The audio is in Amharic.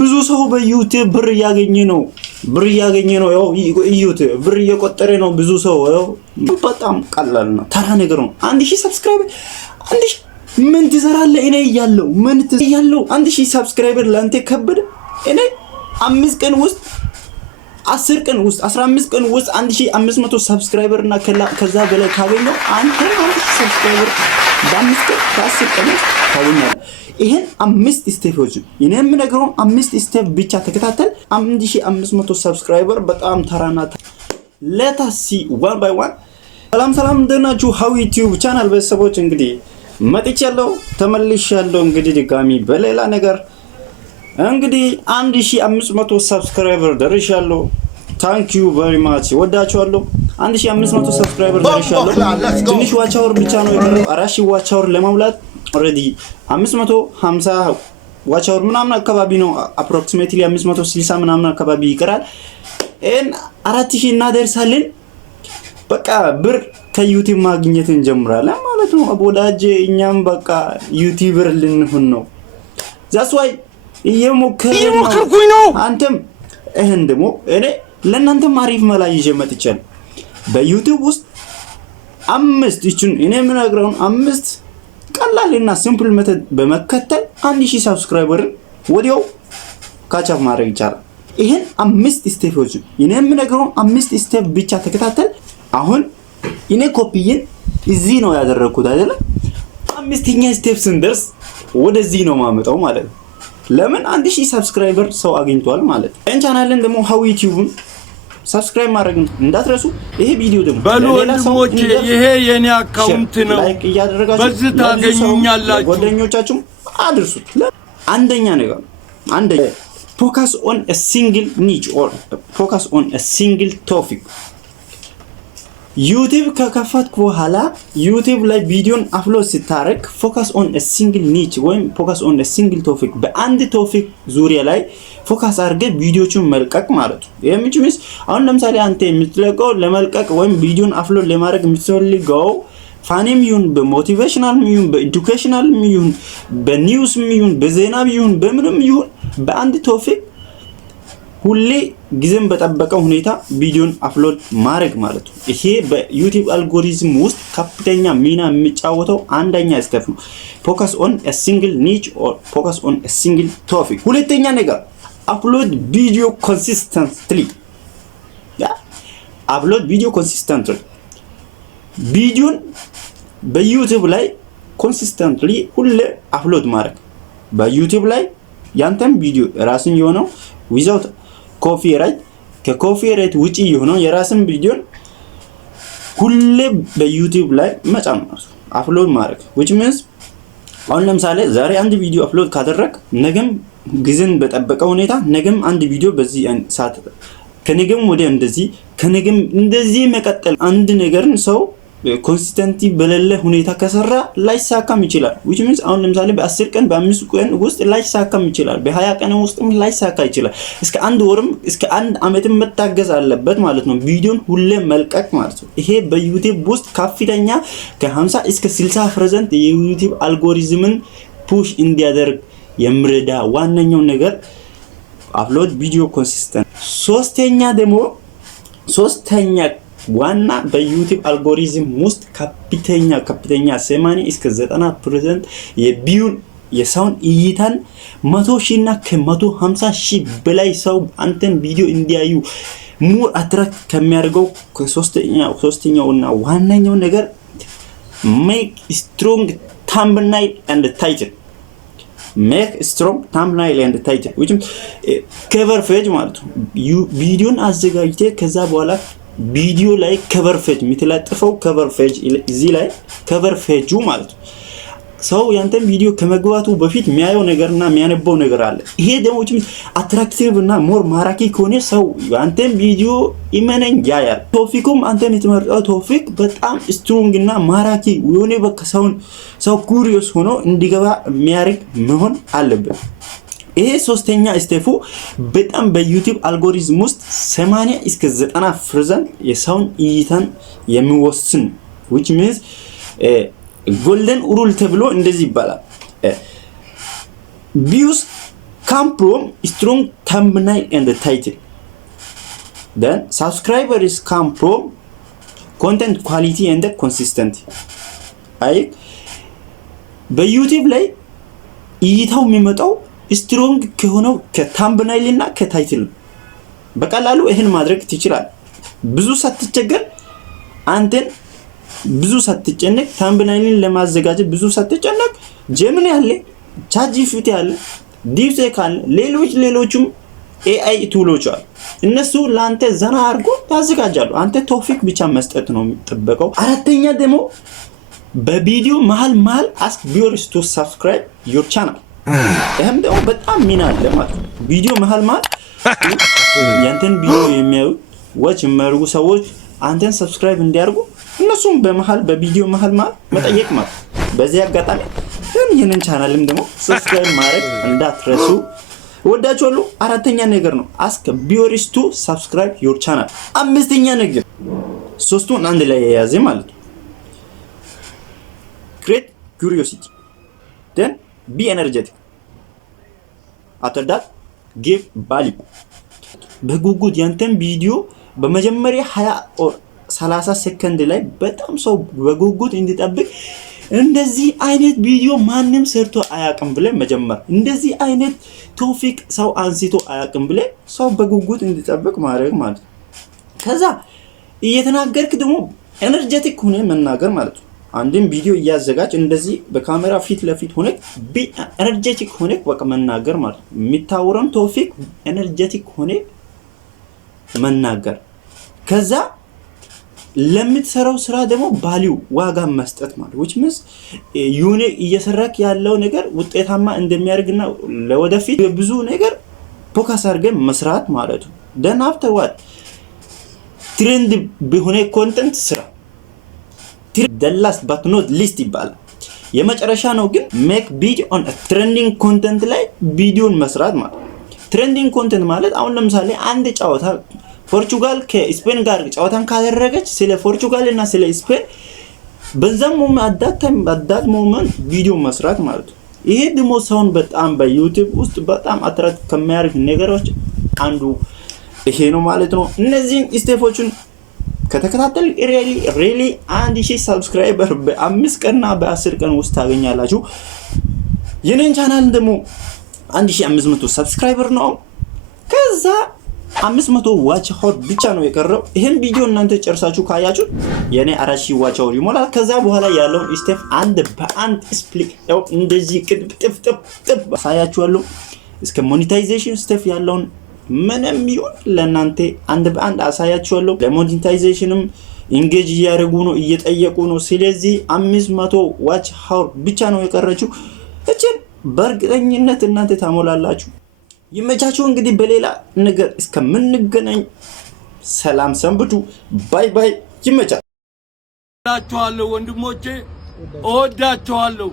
ብዙ ሰው በዩቲዩብ ብር ያገኘ ነው ያው ዩቲዩብ ብር እየቆጠረ ነው ብዙ ሰው ያው በጣም ቀላል ነው ተራ ነገር ነው 1000 ሰብስክራይበር 1000 ምን ትሰራለህ እኔ ያለው 1000 ሰብስክራይበር ላንተ ከበደ እኔ 5 ቀን ውስጥ 10 ቀን ውስጥ 15 ቀን ውስጥ 1500 ሰብስክራይበር እና ከዛ በላይ ካገኘው አንተ 1000 ሰብስክራይበር በ5 ቀን በ10 ቀን ታውኛለህ ይሄን 5 ስቴፖች እኔ የምነግረው 5 ስቴፕ ብቻ ተከታተል 1500 ሰብስክራይበር በጣም ተራናታ let us see one by one ሰላም እንደናችሁ how YouTube ቻናል ቤተሰቦች እንግዲህ መጥቻለሁ ተመልሻለሁ እንግዲህ ድጋሚ በሌላ ነገር እንግዲህ 1500 ሰብስክራይበር ደርሻለሁ thank you very much ወዳችኋለሁ 1500 ሰብስክራይበር ደርሻለሁ ትንሽ ዋቻወር ብቻ ነው የቀረው 4000 ዋቻወር ለማሙላት already 550 ዋቻወር ምናምን አካባቢ ነው approximately 560 ምናምን አካባቢ ይቀራል en 4000 እናደርሳለን በቃ ብር ከዩቲዩብ ማግኘት እንጀምራለን ማለት ነው አቦዳጄ እኛም በቃ ዩቲዩበር ልንሆን ነው that's why እየሞከርኩኝ ነው አንተም እህን ደሞ እኔ ለእናንተም አሪፍ መላ ይዤ መጥቻለሁ በዩቲዩብ ውስጥ 5 እቺን እኔ ምናገረውን 5 ቀላልና ሲምፕል ሜተድ በመከተል 1000 ሰብስክራይበር ወዲያው ካቻፍ ማድረግ ይቻላል ይሄን 5 ስቴፖች እኔ ምናገረውን 5 ስቴፕ ብቻ ተከታተል አሁን እኔ ኮፒዬን እዚህ ነው ያደረኩት አይደለ 5ኛ ስቴፕ ስንደርስ ወደዚህ ነው ማመጣው ማለት ነው ለምን 1000 ሰብስክራይበር ሰው አግኝቷል ማለት ነው ቻናልን ደግሞ how YouTube ሰብስክራይብ ማድረግ እንዳትረሱ ይሄ ቪዲዮ ደግሞ በሉልሞች ይሄ የኔ አካውንት ነው ላይክ ያደረጋችሁ በዚህ ታገኙኛላችሁ ጓደኞቻችሁ አድርሱት አንደኛ ነገር focus on a single niche or focus on a single topic YouTube ከከፈትኩ በኋላ YouTube ላይ ቪዲዮን አፕሎድ ስታረግ focus on a single niche ወይም focus on a single topic በአንድ ቶፒክ ዙሪያ ላይ ፎከስ አድርገህ ቪዲዮቹን መልቀቅ ማለት ነው የሚችምስ አሁን ለምሳሌ አንተ የምትለቀው ለመልቀቅ ወይም ቪዲዮን አፕሎድ ለማድረግ የምትፈልገው ፋኒም ይሁን በሞቲቬሽናል ይሁን በኤዱኬሽናል ይሁን በኒውስ ይሁን በዜና ይሁን በምንም ይሁን በአንድ ቶፒክ ሁሌ ጊዜን በጠበቀ ሁኔታ ቪዲዮን አፕሎድ ማድረግ ማለት ነው ይሄ በዩቲዩብ አልጎሪዝም ውስጥ ከፍተኛ ሚና የሚጫወተው አንደኛ ስቴፕ ነው focus on a single niche or focus on a single topic ሁለተኛ ነገር upload video consistently upload video consistently ቪዲዮን በዩቲዩብ ላይ consistently ሁሌ አፕሎድ ማድረግ በዩቲዩብ ላይ ያንተም ቪዲዮ ራስን የሆነው without ኮፒራይት ከኮፒራይት ውጪ የሆነው የራስን ቪዲዮን ሁሌ በዩቲዩብ ላይ መጫን አፕሎድ ማድረግ which means አሁን ለምሳሌ ዛሬ አንድ ቪዲዮ አፕሎድ ካደረክ ነገም ጊዜን በጠበቀ ሁኔታ ነገም አንድ ቪዲዮ በዚህ ሰዓት ከነገም ወዲያ ከነገም እንደዚህ መቀጠል አንድ ነገርን ሰው ኮንሲስተንሲ በሌለ ሁኔታ ከሰራ ላይሳካም ይችላል which means አሁን ለምሳሌ በ10 ቀን በ5 ቀን ውስጥ ላይሳካም ይችላል በ20 ቀን ውስጥም ላይሳካ ይችላል እስከ አንድ ወርም እስከ አንድ አመትም መታገዝ አለበት ማለት ነው ቪዲዮን ሁሌ መልቀቅ ማለት ነው ይሄ በዩቲዩብ ውስጥ ከፍተኛ ከ50 እስከ 60% የዩቲዩብ አልጎሪዝምን ፑሽ እንዲያደርግ የሚረዳ ዋነኛው ነገር አፕሎድ ቪዲዮ ኮንሲስተንት ሶስተኛ ዋና በዩቲዩብ አልጎሪዝም ውስጥ ከፍተኛ 80 እስከ 90% የቪውን የሳውን እይታን 100,000 እና ከ150,000 በላይ ሰው አንተን ቪዲዮ እንዲያዩ ሞር አትራክት ከሚያደርገው ሶስተኛውና ዋናኛው ነገር make strong thumbnail and title which cover page ማለት ነው ቪዲዮን አዘጋጅተህ ከዛ በኋላ ቪዲዮ ላይ cover page ምትላጥፈው cover page እዚህ ላይ cover page ማለት ነው ሰው ያንተን ቪዲዮ ከመግባቱ በፊት የሚያየው ነገርና የሚያነበው ነገር አለ ይሄ ደግሞ አትራክቲቭ እና ሞር ማራኪ ከሆነ ሰው ያንተን ቪዲዮ ይመነኝ ያያል ቶፒኩም አንተን የተመረጠው ቶፒክ በጣም ስትሮንግ እና ማራኪ የሆነ በቃ ሰው ኩሪዮስ ሆኖ እንዲገባ የሚያርግ መሆን አለበት ይሄ ሶስተኛ ስቴፑ በጣም በዩቲዩብ አልጎሪዝም ውስጥ 80 እስከ 90% የሰውን እይታን የሚወስን which means ጎልደን ሩል ተብሎ እንደዚህ ይባላል views come from strong thumbnail and the title. Then subscribers come from content quality and the consistency. አይ በዩቲዩብ ላይ እይታው የሚመጣው ስትሮንግ ከሆነው ከታምብናይል እና ከታይትል በቀላሉ ይሄን ማድረግ ትችላል። ብዙ ሳትቸገር አንተን ብዙ ሳትጨነቅ ታምብናይልን ለማዘጋጀት ብዙ ሳትጨነቅ ጀምን ያለ ቻትጂፒቲ ያለ ዲፕሴክ አለ ሌሎችም ኤአይ ቱሎች አሉ። እነሱ ላንተ ዘና አድርጎ ያዘጋጃሉ። አንተ ቶፒክ ብቻ መስጠት ነው የሚጠበቀው። አራተኛ ደግሞ በቪዲዮ መሃል ask viewers to subscribe your channel። ይሄም ደግሞ በጣም ሚና አለ ማለት ነው። ቪዲዮ መሃል ያንተን ቪዲዮ የሚያዩ ዋች የሚያደርጉ ሰዎች አንተን ሰብስክራይብ እንዲያርጉ እነሱም በመሃል በቪዲዮ መሃል መጠየቅ ማለት። በዚህ አጋጣሚ ይሄንን ቻናልም ደግሞ ሰብስክራይብ ማድረግ እንዳትረሱ። ወዳችኋለሁ። አራተኛ ነገር ነው ask viewers to subscribe your channel። አምስተኛ ነገር ሶስቱን አንድ ላይ የያዘ ማለት ነው። create curiosity, then be energetic, after that give value። በጉጉት ያንተን ቪዲዮ በመጀመሪያ 20 or 30 ሰከንድ ላይ በጣም ሰው በጉጉት እንዲጠብቅ እንደዚህ አይነት ቪዲዮ ማንንም ሰርቶ አያውቅም ብለህ መጀመር፣ እንደዚህ አይነት ቶፒክ ሰው አንስቶ አያውቅም ብለህ ሰው በጉጉት እንዲጠብቅ ማድረግ ማለት ነው። ከዛ እየተናገርክ ደግሞ ኤነርጄቲክ ሆነ መናገር ማለት ነው። አንድን ቪዲዮ እያዘጋጅ እንደዚህ በካሜራ ፊት ለፊት ሆነ ኤነርጄቲክ ሆነ በቃ መናገር ማለት ነው። የሚታወረን ቶፒክ ኤነርጄቲክ ሆነ መናገር። ከዛ ለምትሰራው ስራ ደግሞ ቫልዩ ዋጋ መስጠት ማለት which means ዩኒ እየሰራክ ያለው ነገር ውጤታማ እንደሚያደርግና ለወደፊት ብዙ ነገር ፎከስ አድርገን መስራት ማለት ነው። then after what ትሬንድ በሆነ ኮንተንት ስራ። the last but not least ይባላል የመጨረሻ ነው ግን make video on a trending content ላይ ቪዲዮን መስራት ማለት። trending content ማለት አሁን ለምሳሌ አንድ ጨዋታ ፖርቹጋል ከስፔን ጋር ጨዋታን ካደረገች ስለ ፖርቹጋል እና ስለ ስፔን በዛም አዳት ሞመንት ቪዲዮ መስራት ማለት ነው። ይሄ ደግሞ ሰውን በጣም በዩቲዩብ ውስጥ በጣም አትራክት ከሚያደርግ ነገሮች አንዱ ይሄ ነው ማለት ነው። እነዚህን ስቴፖችን ከተከታተል ሪሊ 1000 ሰብስክራይበር በ5 ቀንና በ10 ቀን ውስጥ ታገኛላችሁ። የኔን ቻናል ደግሞ 1500 ሰብስክራይበር ነው። ከዛ 500 ዋች ሆር ብቻ ነው የቀረው። ይሄን ቪዲዮ እናንተ ጨርሳችሁ ካያችሁ የኔ 4000 ዋች ሆር ይሞላል። ከዛ በኋላ ያለውን ስቴፕ አንድ በአንድ ስፕሊክ ያው እንደዚህ ጥፍ ሳያችኋለሁ እስከ ሞኔታይዜሽን ስቴፕ ያለውን ምንም ይሁን ለእናንተ አንድ በአንድ አሳያችኋለሁ። ለሞኔታይዜሽንም ኢንጌጅ እያደረጉ ነው እየጠየቁ ነው። ስለዚህ 500 ዋች ሆር ብቻ ነው የቀረችው። እቺን በእርግጠኝነት እናንተ ታሞላላችሁ። ይመቻችሁ። እንግዲህ በሌላ ነገር እስከምንገናኝ ሰላም ሰንብቱ። ባይ ባይ። ይመቻችሁ። ወንድሞቼ እወዳችኋለሁ።